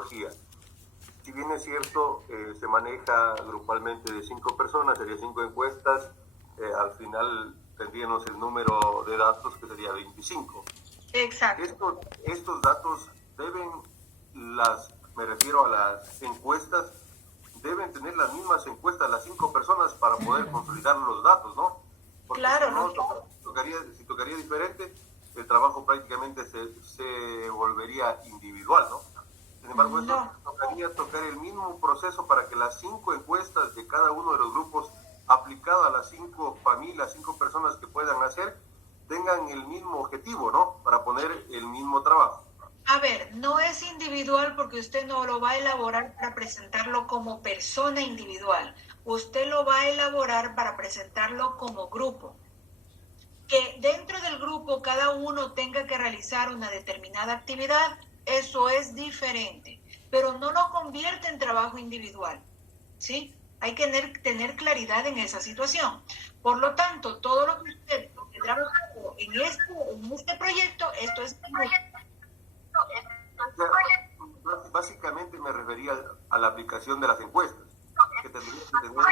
metodología. Si bien es cierto, se maneja grupalmente de 5 personas, sería 5 encuestas, al final tendríamos el número de datos que sería 25. Exacto. Estos datos me refiero a las encuestas, deben tener las mismas encuestas las 5 personas para poder consolidar los datos, ¿no? Porque claro, si no, tocaría diferente, el trabajo prácticamente se volvería individual, ¿no? Sin embargo, esto tocaría tocar el mismo proceso para que las 5 encuestas de cada uno de los grupos, aplicado a las 5 familias, 5 personas que puedan hacer, tengan el mismo objetivo, ¿no? Para poner el mismo trabajo. A ver, no es individual porque usted no lo va a elaborar para presentarlo como persona individual. Usted lo va a elaborar para presentarlo como grupo. Que dentro del grupo cada uno tenga que realizar una determinada actividad, eso es diferente, pero no lo convierte en trabajo individual, ¿sí? Hay que tener claridad en esa situación. Por lo tanto, todo lo que usted esté trabajando en este proyecto, esto es... Básicamente me refería a la aplicación de las encuestas, que tendría que tener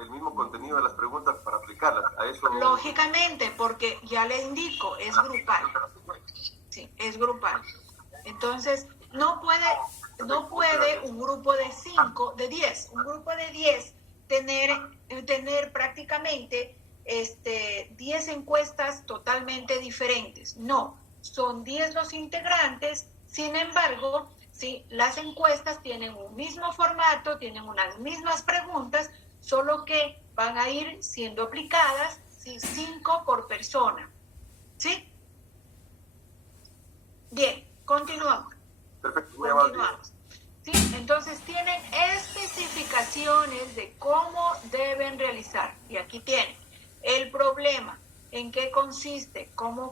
el mismo contenido de las preguntas para aplicarlas. A eso... Lógicamente, porque ya le indico, es grupal. Sí, es grupal. Entonces, no puede un grupo de 5, de 10, un grupo de 10 tener prácticamente 10 encuestas totalmente diferentes. No, son 10 los integrantes, sin embargo, sí, las encuestas tienen un mismo formato, tienen unas mismas preguntas, solo que van a ir siendo aplicadas, ¿sí? 5 por persona. ¿Sí? Bien, continuamos. Perfecto, continuamos. ¿Sí? Entonces tienen especificaciones de cómo deben realizar. Y aquí tienen el problema, en qué consiste, cómo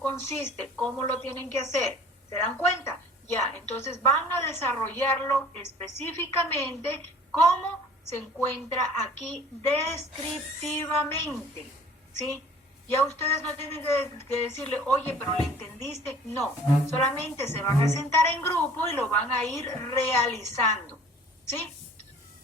lo tienen que hacer. ¿Se dan cuenta? Ya, entonces van a desarrollarlo específicamente cómo se encuentra aquí descriptivamente. ¿Sí? Ya ustedes no tienen que decirle, oye, pero ¿le entendiste? No, solamente se van a sentar en grupo y lo van a ir realizando, ¿sí?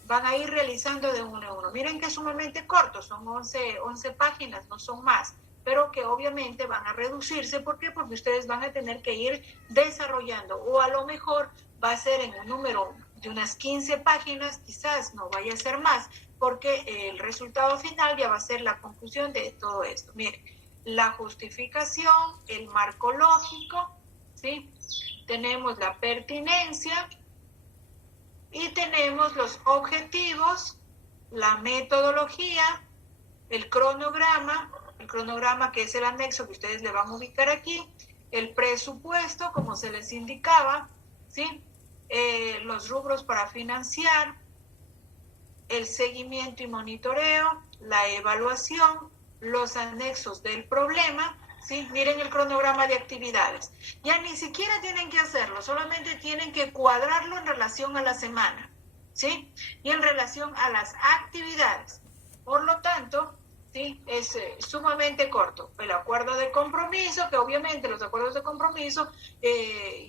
Van a ir realizando de uno a uno. Miren que es sumamente corto, son 11 páginas, no son más, pero que obviamente van a reducirse. ¿Por qué? Porque ustedes van a tener que ir desarrollando, o a lo mejor va a ser en un número de unas 15 páginas, quizás no vaya a ser más, porque el resultado final ya va a ser la conclusión de todo esto. Miren, la justificación, el marco lógico, ¿sí? Tenemos la pertinencia y tenemos los objetivos, la metodología, el cronograma que es el anexo que ustedes le van a ubicar aquí, el presupuesto, como se les indicaba, ¿sí? Los rubros para financiar, el seguimiento y monitoreo, la evaluación, los anexos del problema, ¿sí? Miren el cronograma de actividades. Ya ni siquiera tienen que hacerlo, solamente tienen que cuadrarlo en relación a la semana, ¿sí? Y en relación a las actividades. Por lo tanto, ¿sí? Es sumamente corto. El acuerdo de compromiso, que obviamente los acuerdos de compromiso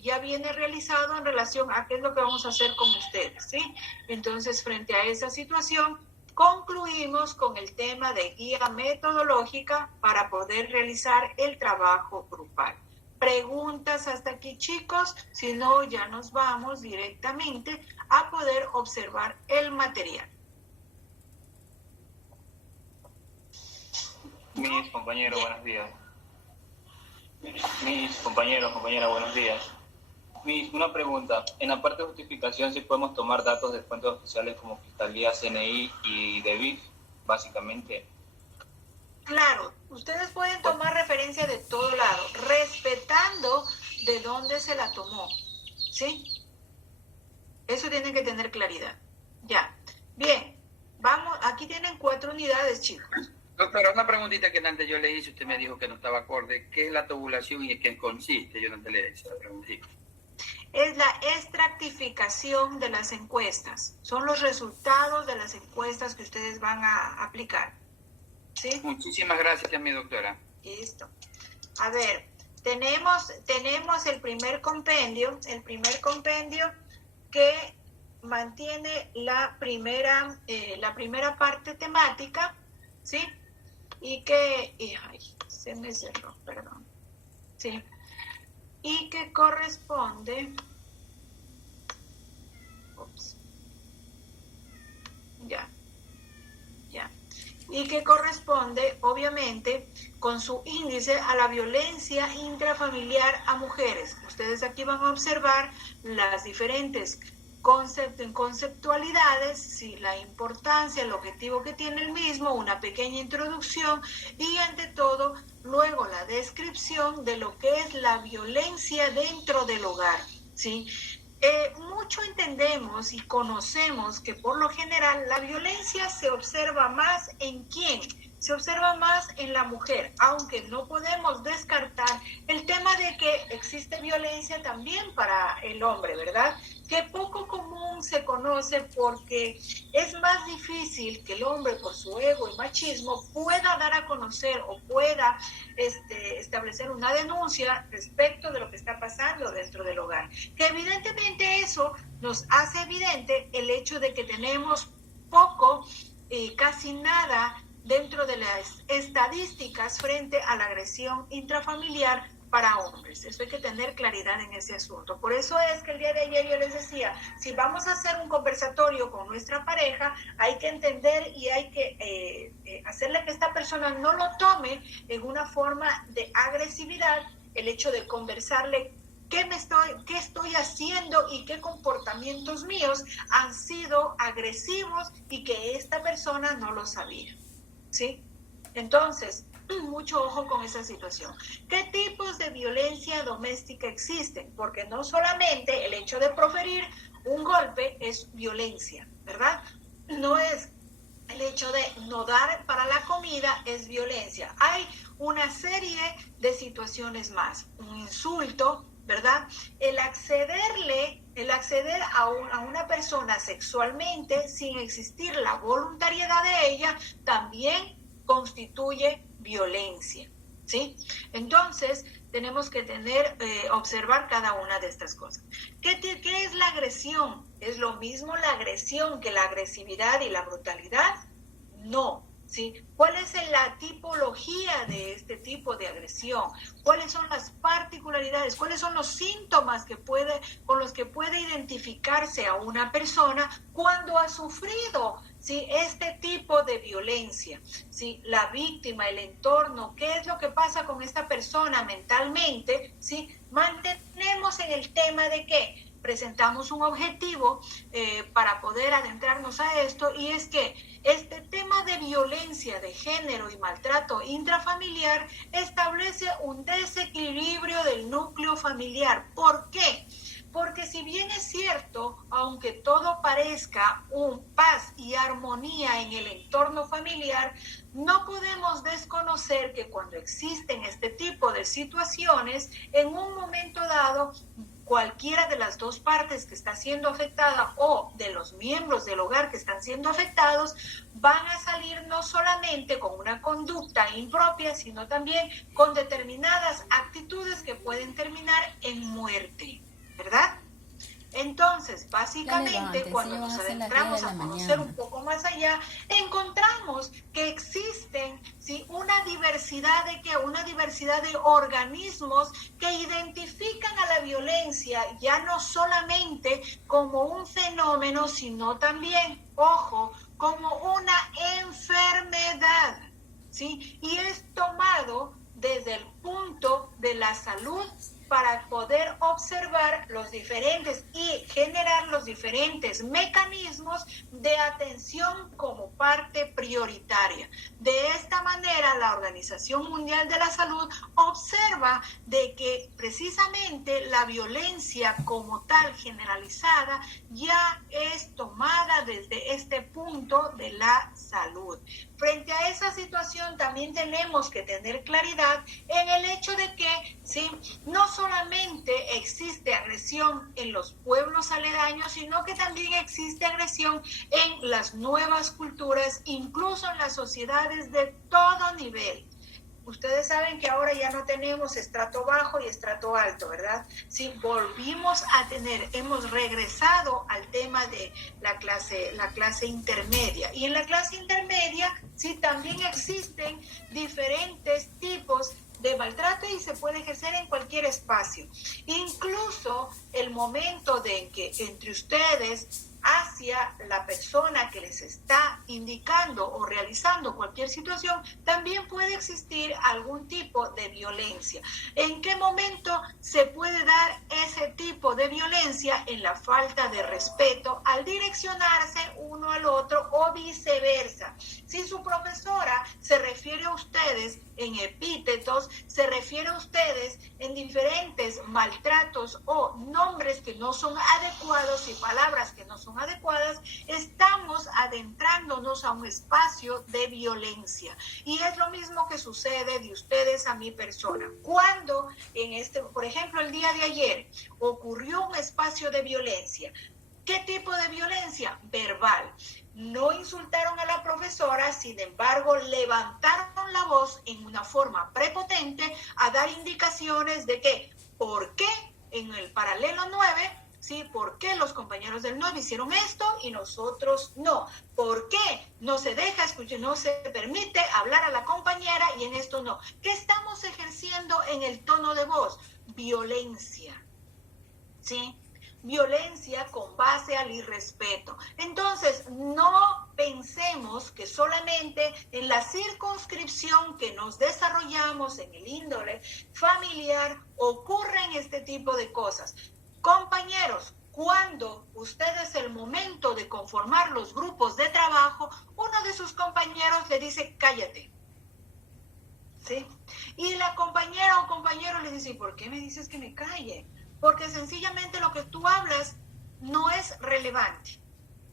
ya viene realizado en relación a qué es lo que vamos a hacer con ustedes, ¿sí? Entonces, frente a esa situación, concluimos con el tema de guía metodológica para poder realizar el trabajo grupal. Preguntas hasta aquí, chicos, si no, ya nos vamos directamente a poder observar el material. Mis compañeros, buenos días. Mis compañeros, compañeras, buenos días. Una pregunta. En la parte de justificación, si podemos tomar datos de fuentes oficiales como Fiscalía, CNI y DEVIF, básicamente. Claro, ustedes pueden tomar referencia de todo lado, respetando de dónde se la tomó, ¿sí? Eso tienen que tener claridad. Ya. Bien, vamos, aquí tienen 4 unidades, chicos. Doctora, una preguntita que antes yo le hice, usted me dijo que no estaba acorde. ¿Qué es la tabulación y en qué consiste? Yo no te le hice la preguntita. Es la estratificación de las encuestas. Son los resultados de las encuestas que ustedes van a aplicar. ¿Sí? Muchísimas gracias, mi doctora. Listo. A ver, tenemos el primer compendio que mantiene la primera parte temática, ¿sí? Y que, ay, se me cerró, perdón, ¿sí? Y que corresponde, y que corresponde, obviamente, con su índice a la violencia intrafamiliar a mujeres. Ustedes aquí van a observar las diferentes conceptualidades, sí, la importancia, el objetivo que tiene el mismo, una pequeña introducción y ante todo luego la descripción de lo que es la violencia dentro del hogar, ¿sí? Mucho entendemos y conocemos que por lo general la violencia se observa más en quién, se observa más en la mujer, aunque no podemos descartar el tema de que existe violencia también para el hombre, ¿verdad? Que poco común se conoce porque es más difícil que el hombre por su ego y machismo pueda dar a conocer o pueda establecer una denuncia respecto de lo que está pasando dentro del hogar. Que evidentemente eso nos hace evidente el hecho de que tenemos poco, casi nada dentro de las estadísticas frente a la agresión intrafamiliar para hombres. Eso hay que tener claridad en ese asunto. Por eso es que el día de ayer yo les decía, si vamos a hacer un conversatorio con nuestra pareja, hay que entender y hay que hacerle que esta persona no lo tome en una forma de agresividad, el hecho de conversarle qué estoy haciendo y qué comportamientos míos han sido agresivos y que esta persona no lo sabía, ¿sí? Entonces, mucho ojo con esa situación. ¿Qué tipos de violencia doméstica existen? Porque no solamente el hecho de proferir un golpe es violencia, ¿verdad? No es el hecho de no dar para la comida es violencia. Hay una serie de situaciones más. Un insulto, ¿verdad? El acceder a una persona sexualmente sin existir la voluntariedad de ella también constituye violencia, ¿sí? Entonces, tenemos que observar cada una de estas cosas. ¿Qué es la agresión? ¿Es lo mismo la agresión que la agresividad y la brutalidad? No, ¿sí? ¿Cuál es la tipología de este tipo de agresión? ¿Cuáles son las particularidades? ¿Cuáles son los síntomas con los que puede identificarse a una persona cuando ha sufrido, ¿sí?, este tipo de violencia? ¿Sí? La víctima, el entorno, ¿qué es lo que pasa con esta persona mentalmente? ¿Sí? Mantenemos en el tema de que presentamos un objetivo para poder adentrarnos a esto, y es que este tema de violencia de género y maltrato intrafamiliar establece un desequilibrio del núcleo familiar. ¿Por qué? Porque si bien es cierto, aunque todo parezca un paz y armonía en el entorno familiar, no podemos desconocer que cuando existen este tipo de situaciones, en un momento dado, cualquiera de las dos partes que está siendo afectada o de los miembros del hogar que están siendo afectados van a salir no solamente con una conducta impropia, sino también con determinadas actitudes que pueden terminar en muerte, ¿verdad? Entonces, básicamente, cuando nos adentramos a conocer un poco más allá, encontramos que existen, ¿sí?, una diversidad de organismos que identifican a la violencia ya no solamente como un fenómeno, sino también, ojo, como una enfermedad, ¿sí? Y es tomado desde el punto de la salud para poder observar los diferentes y generar los diferentes mecanismos de atención como parte prioritaria. De esta manera, la Organización Mundial de la Salud observa de que precisamente la violencia como tal generalizada ya es tomada desde este punto de la salud. Frente a esa situación también tenemos que tener claridad en el hecho de que, ¿sí?, no solamente existe agresión en los pueblos aledaños, sino que también existe agresión en las nuevas culturas, incluso en las sociedades de todo nivel. Ustedes saben que ahora ya no tenemos estrato bajo y estrato alto, ¿verdad? Sí, volvimos a tener, hemos regresado al tema de la clase intermedia. Y en la clase intermedia, sí, también existen diferentes tipos de maltrato y se puede ejercer en cualquier espacio. Incluso el momento de que entre ustedes hacia la persona que les está indicando o realizando cualquier situación, también puede existir algún tipo de violencia. ¿En qué momento se puede dar ese tipo de violencia? En la falta de respeto al direccionarse uno al otro o viceversa. Si su profesora se refiere a ustedes en epítetos, se refiere a ustedes en diferentes maltratos o nombres que no son adecuados y palabras que no son adecuadas, estamos adentrándonos a un espacio de violencia. Y es lo mismo que sucede de ustedes a mi persona. Cuando por ejemplo, el día de ayer ocurrió un espacio de violencia. ¿Qué tipo de violencia? Verbal. No insultaron a la profesora, sin embargo, levantaron la voz en una forma prepotente a dar indicaciones de que, ¿por qué en el paralelo 9, sí, por qué los compañeros del 9 hicieron esto y nosotros no? ¿Por qué no se deja escuchar, no se permite hablar a la compañera y en esto no? ¿Qué estamos ejerciendo en el tono de voz? Violencia, ¿sí? Violencia con base al irrespeto. Entonces, no pensemos que solamente en la circunscripción que nos desarrollamos en el índole familiar ocurren este tipo de cosas. Compañeros, cuando ustedes el momento de conformar los grupos de trabajo, uno de sus compañeros le dice, cállate. ¿Sí? Y la compañera o compañero le dice, ¿por qué me dices que me calle? Porque sencillamente lo que tú hablas no es relevante.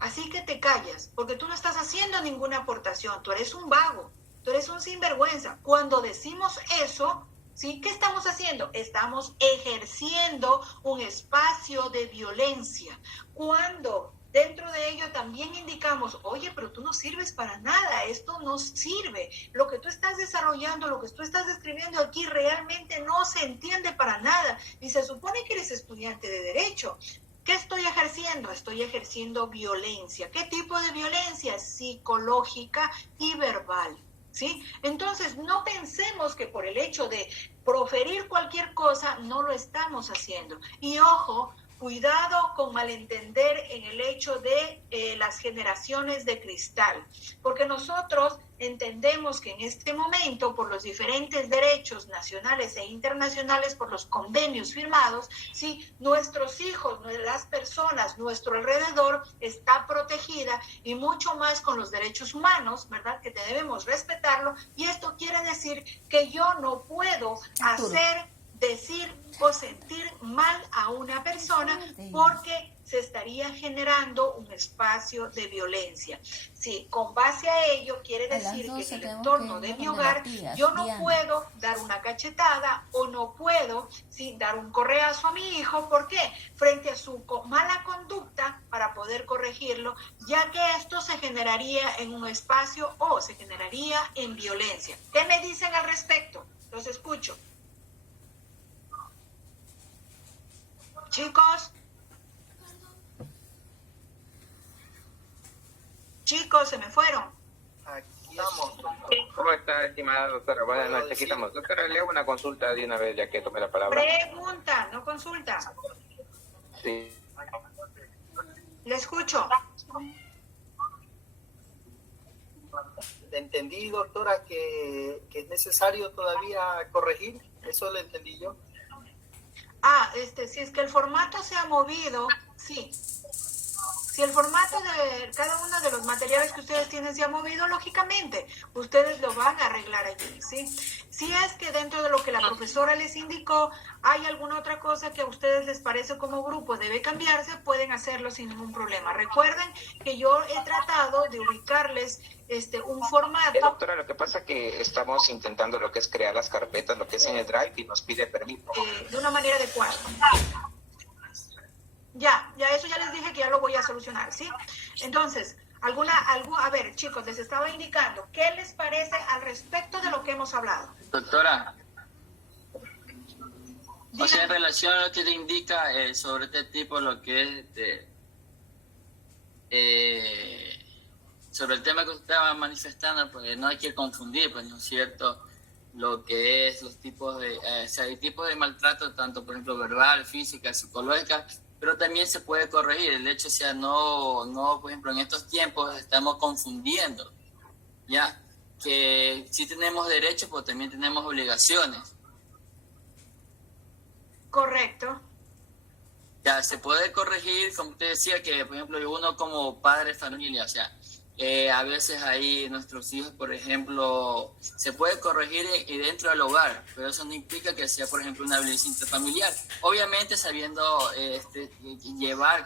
Así que te callas, porque tú no estás haciendo ninguna aportación. Tú eres un vago, tú eres un sinvergüenza. Cuando decimos eso, ¿sí? ¿Qué estamos haciendo? Estamos ejerciendo un espacio de violencia. Cuando dentro de ello también indicamos, oye, pero tú no sirves para nada, esto no sirve. Lo que tú estás desarrollando, lo que tú estás describiendo aquí realmente no se entiende para nada. Y se supone que eres estudiante de Derecho. ¿Qué estoy ejerciendo? Estoy ejerciendo violencia. ¿Qué tipo de violencia? Psicológica y verbal. ¿Sí? Entonces, no pensemos que por el hecho de proferir cualquier cosa no lo estamos haciendo. Y ojo, cuidado con malentender en el hecho de las generaciones de cristal, porque nosotros entendemos que en este momento, por los diferentes derechos nacionales e internacionales, por los convenios firmados, sí, nuestros hijos, las personas, nuestro alrededor está protegida y mucho más con los derechos humanos, ¿verdad? Que debemos respetarlo, y esto quiere decir que yo no puedo hacer, decir o sentir mal a una persona porque se estaría generando un espacio de violencia. Sí, con base a ello quiere decir que en el entorno de mi hogar yo no puedo dar una cachetada o no puedo dar un correazo a mi hijo. ¿Por qué? Frente a su mala conducta, para poder corregirlo, ya que esto se generaría en un espacio o se generaría en violencia. ¿Qué me dicen al respecto? Los escucho. Chicos, se me fueron. Aquí estamos. ¿Cómo está, estimada doctora? Buenas noches, aquí estamos. Doctora, le hago una consulta de una vez, ya que tomé la palabra. Pregunta, no consulta. Sí. Le escucho. Entendí, doctora, que es necesario todavía corregir. Eso lo entendí yo. Si es que el formato se ha movido, sí. Si el formato de cada uno de los materiales que ustedes tienen se ha movido, lógicamente, ustedes lo van a arreglar allí, ¿sí? Si es que dentro de lo que la profesora les indicó, hay alguna otra cosa que a ustedes les parece como grupo debe cambiarse, pueden hacerlo sin ningún problema. Recuerden que yo he tratado de ubicarles un formato. Doctora, lo que pasa es que estamos intentando lo que es crear las carpetas, lo que es en el Drive, y nos pide permiso. De una manera adecuada. Ya, eso ya les dije que ya lo voy a solucionar, ¿sí? Entonces, A ver, chicos, les estaba indicando, ¿qué les parece al respecto de lo que hemos hablado? Doctora, Dígame. o sea, en relación a lo que te indica sobre este tipo, lo que es sobre el tema que usted estaba manifestando, pues no hay que confundir, pues, ¿no es cierto?, lo que es los tipos de, o sea, hay tipos de maltrato, tanto, por ejemplo, verbal, física, psicológica, pero también se puede corregir. El hecho, o sea, no, por ejemplo, en estos tiempos estamos confundiendo, ya, que sí tenemos derechos, pero también tenemos obligaciones. Correcto. Ya, se puede corregir, como usted decía, que, por ejemplo, uno como padre de familia, o sea, a veces ahí nuestros hijos, por ejemplo, se puede corregir dentro del hogar, pero eso no implica que sea, por ejemplo, una violencia intrafamiliar. Obviamente sabiendo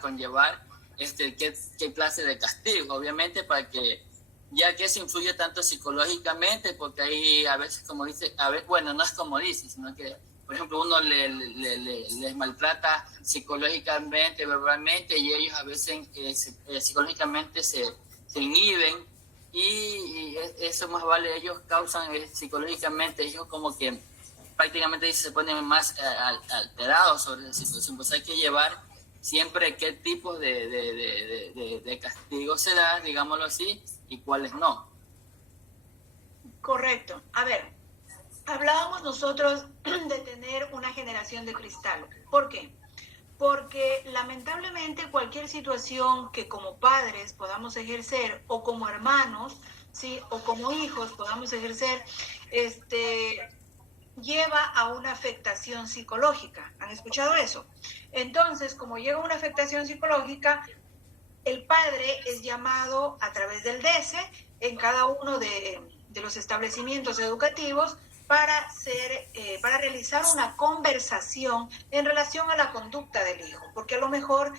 conllevar qué clase de castigo, obviamente, para que, ya que eso influye tanto psicológicamente, porque ahí a veces, como dice, bueno, no es como dice, sino que, por ejemplo, uno les maltrata psicológicamente, verbalmente, y ellos a veces psicológicamente se inhiben, y eso más vale, ellos causan psicológicamente, ellos como que prácticamente se ponen más alterados sobre la situación. Pues hay que llevar siempre qué tipos de castigo se da, digámoslo así, y cuáles no. Correcto. A ver, hablábamos nosotros de tener una generación de cristal. ¿Por qué? Porque lamentablemente cualquier situación que como padres podamos ejercer, o como hermanos, ¿sí?, o como hijos podamos ejercer, lleva a una afectación psicológica. ¿Han escuchado eso? Entonces, como llega una afectación psicológica, el padre es llamado a través del DESE en cada uno de los establecimientos educativos para realizar una conversación en relación a la conducta del hijo, porque a lo mejor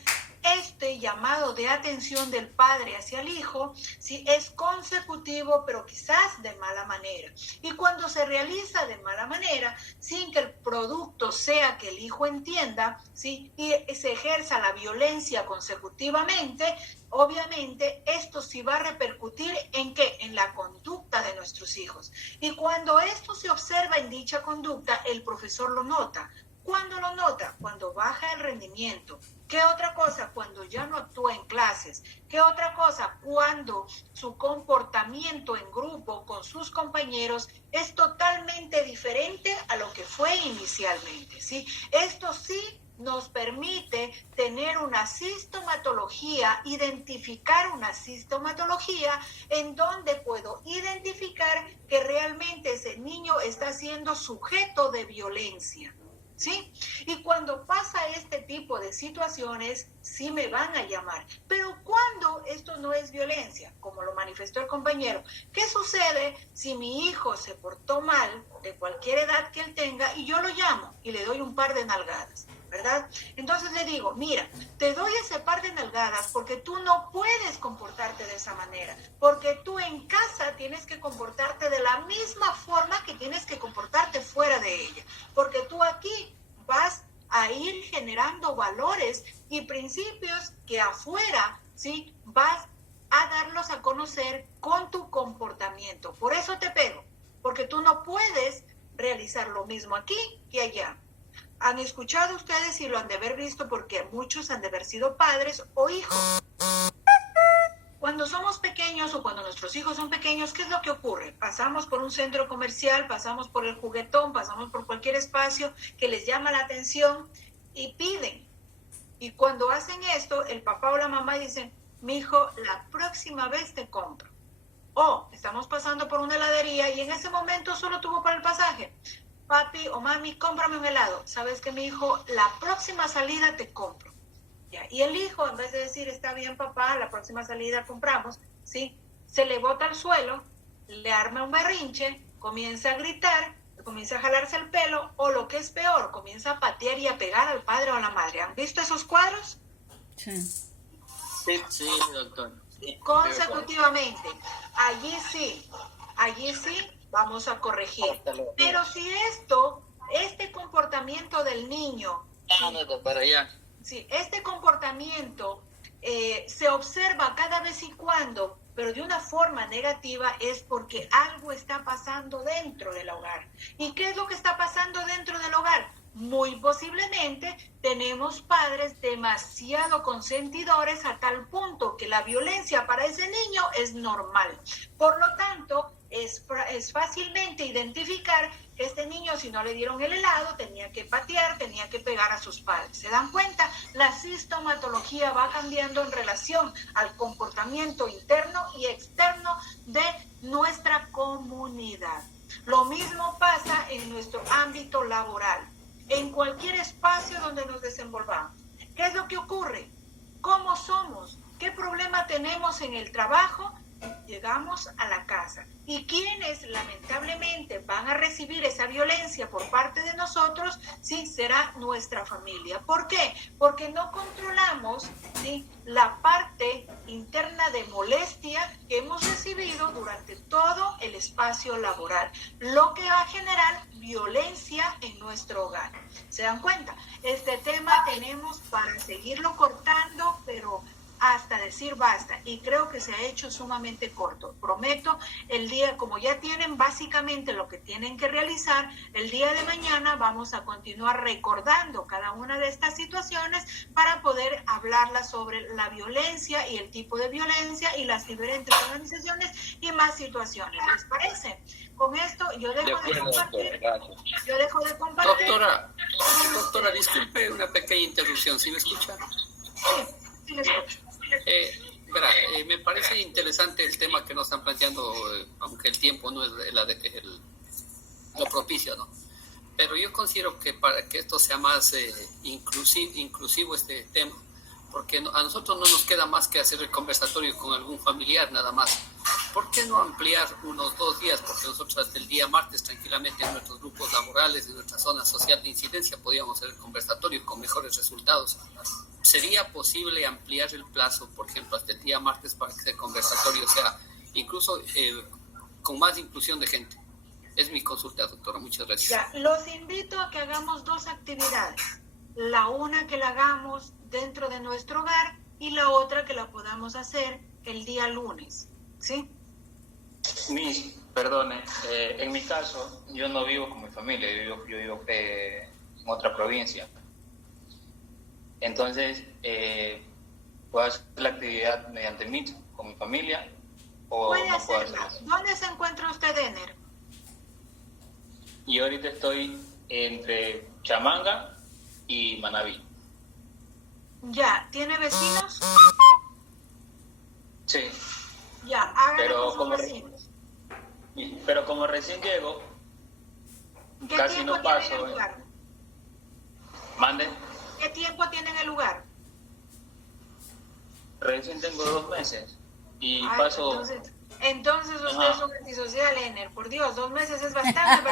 este llamado de atención del padre hacia el hijo, sí, es consecutivo, pero quizás de mala manera. Y cuando se realiza de mala manera, sin que el producto sea que el hijo entienda, sí, y se ejerza la violencia consecutivamente, obviamente esto sí va a repercutir ¿en qué? En la conducta de nuestros hijos. Y cuando esto se observa en dicha conducta, el profesor lo nota. ¿Cuándo lo nota? Cuando baja el rendimiento. ¿Qué otra cosa? Cuando ya no actúa en clases. ¿Qué otra cosa? Cuando su comportamiento en grupo con sus compañeros es totalmente diferente a lo que fue inicialmente, ¿sí? Esto sí nos permite tener una sintomatología, identificar una sintomatología en donde puedo identificar que realmente ese niño está siendo sujeto de violencia, ¿sí? Y cuando pasa este tipo de situaciones, sí me van a llamar. Pero cuando esto no es violencia, como lo manifestó el compañero, ¿qué sucede si mi hijo se portó mal, de cualquier edad que él tenga, y yo lo llamo y le doy un par de nalgadas? ¿Verdad? Entonces le digo, mira, te doy ese par de nalgadas porque tú no puedes comportarte de esa manera, porque tú en casa tienes que comportarte de la misma forma que tienes que comportarte fuera de ella, porque tú aquí vas a ir generando valores y principios que afuera, ¿sí?, vas a darlos a conocer con tu comportamiento. Por eso te pego, porque tú no puedes realizar lo mismo aquí que allá. ¿Han escuchado ustedes y lo han de haber visto? Porque muchos han de haber sido padres o hijos. Cuando somos pequeños o cuando nuestros hijos son pequeños, ¿qué es lo que ocurre? Pasamos por un centro comercial, pasamos por el juguetón, pasamos por cualquier espacio que les llama la atención y piden. Y cuando hacen esto, el papá o la mamá dicen, mi hijo, la próxima vez te compro. O estamos pasando por una heladería y en ese momento solo tuvo para el pasaje. Papi o mami, cómprame un helado. ¿Sabes qué, mi hijo? La próxima salida te compro. ¿Ya? Y el hijo, en vez de decir, está bien, papá, la próxima salida compramos, ¿sí?, se le bota al suelo, le arma un berrinche, comienza a gritar, comienza a jalarse el pelo, o lo que es peor, comienza a patear y a pegar al padre o a la madre. ¿Han visto esos cuadros? Sí, sí, doctor. Sí. Consecutivamente. Allí sí, vamos a corregir. Pero si este comportamiento del niño, para allá. si este comportamiento se observa cada vez y cuando, pero de una forma negativa, es porque algo está pasando dentro del hogar. ¿Y qué es lo que está pasando dentro del hogar? Muy posiblemente tenemos padres demasiado consentidores a tal punto que la violencia para ese niño es normal. Por lo tanto, es fácilmente identificar que este niño, si no le dieron el helado, tenía que patear, tenía que pegar a sus padres. ¿Se dan cuenta? La sintomatología va cambiando en relación al comportamiento interno y externo de nuestra comunidad. Lo mismo pasa en nuestro ámbito laboral, en cualquier espacio donde nos desenvolvamos. ¿Qué es lo que ocurre? ¿Cómo somos? ¿Qué problema tenemos en el trabajo? Llegamos a la casa. ¿Y quiénes lamentablemente van a recibir esa violencia por parte de nosotros? Sí, será nuestra familia. ¿Por qué? Porque no controlamos, ¿sí?, la parte interna de molestia que hemos recibido durante todo el espacio laboral, lo que va a generar violencia en nuestro hogar. ¿Se dan cuenta? Este tema tenemos para seguirlo cortando, pero hasta decir basta, y creo que se ha hecho sumamente corto. Prometo, el día, como ya tienen básicamente lo que tienen que realizar, el día de mañana vamos a continuar recordando cada una de estas situaciones para poder hablarlas sobre la violencia y el tipo de violencia y las diferentes organizaciones y más situaciones. ¿Les parece? Con esto yo dejo de compartir. Yo dejo de compartir. Doctora, disculpe una pequeña interrupción, ¿sí me escucha? Sí, les escucho. Me parece interesante el tema que nos están planteando, aunque el tiempo no es lo propicio, ¿no? Pero yo considero que para que esto sea más inclusivo este tema, porque a nosotros no nos queda más que hacer el conversatorio con algún familiar nada más. ¿Por qué no ampliar unos 2 días? Porque nosotros hasta el día martes tranquilamente en nuestros grupos laborales, en nuestra zona social de incidencia, podíamos hacer el conversatorio con mejores resultados. ¿Sería posible ampliar el plazo, por ejemplo, hasta el día martes para que ese conversatorio sea incluso con más inclusión de gente? Es mi consulta, doctora. Muchas gracias. Ya, los invito a que hagamos 2 actividades. La una que la hagamos dentro de nuestro hogar y la otra que la podamos hacer el día lunes. ¿Sí? Perdone, en mi caso, yo no vivo con mi familia, yo vivo en otra provincia. Entonces, puedo hacer la actividad mediante Meet con mi familia o puede no puedo hacerla. hacerlo. ¿Dónde se encuentra usted, Ener? Y ahorita estoy entre Chamanga y Manabí. Ya, ¿tiene vecinos? Sí, Ya, hágalo pero con sus como, vecinos. pero como recién llego, ¿Qué casi tiempo no tiene paso. en el lugar? Mande, ¿Qué tiempo tiene en el lugar? recién tengo 2 meses y Ay, paso... entonces usted Ajá. es un antisocial, Ener. Por Dios, 2 meses es bastante.